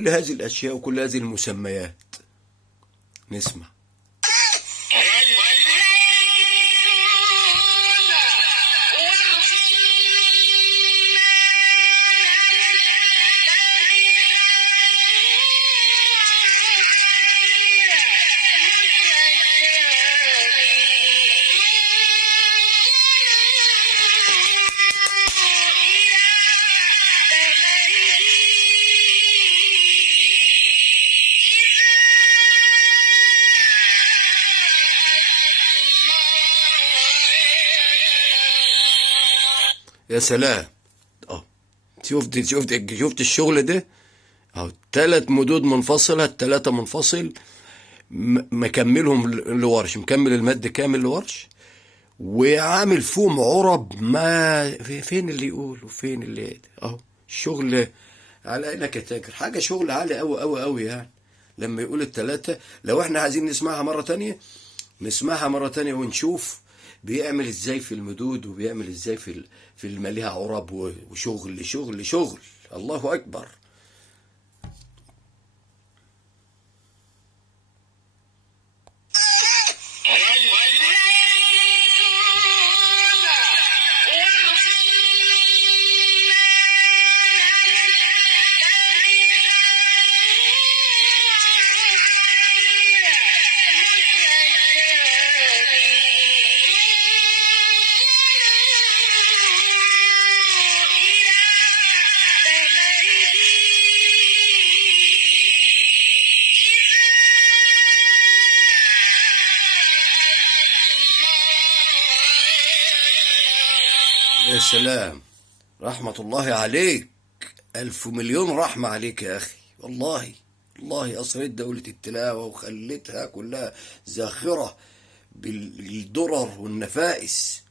كل هذه الأشياء وكل هذه المسميات. نسمع. يا سلام. اه، شفت الشغل ده. اهو 3 مدود منفصلة، التلاتة منفصل، مكملهم لورش، مكمل المد كامل لورش، وعامل فيهم عرب. ما فين اللي يقول وفين اللي اهو الشغل على عينك يا تاجر. حاجة شغل عالي قوي قوي قوي يعني. لما يقول التلاتة، لو احنا عايزين نسمعها مرة تانية نسمعها مرة تانية ونشوف بيعمل ازاي في المدود، وبيعمل ازاي في الماليها عرب وشغل شغل شغل. الله اكبر. يا سلام، رحمة الله عليك. 1,000,000,000 رحمة عليك يا أخي. والله والله أصريت دولة التلاوة وخليتها كلها زاخرة بالدرر والنفائس.